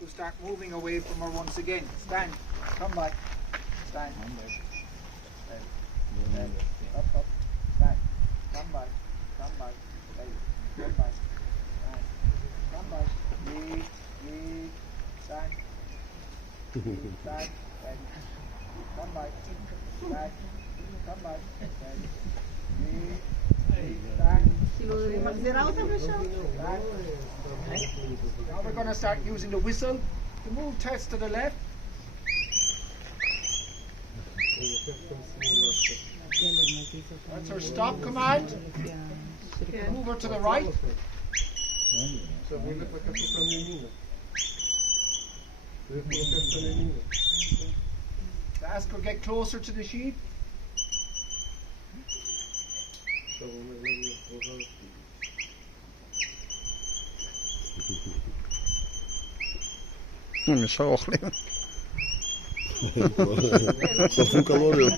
will start moving away from her once again. Stand. Come back. Stand. Stand. Up, up. Stand. Come back. Come back. Come back. Stand. Come back. Lead. Lead. Stand. Stand. Stand. Come back. Stand. Come back. Stand. Lead. Lead. Stand. Now we're going to start using the whistle. The move test to the left. That's her stop command. Move her to the right. Ask her get closer to the sheep. Мешал хлеб. Совсем калорию.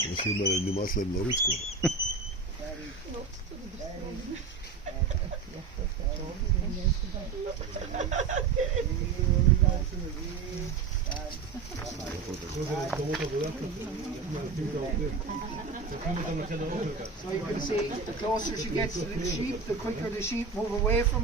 Если не масло, на ручку. So you can see, the closer she gets to the sheep, the quicker the sheep move away from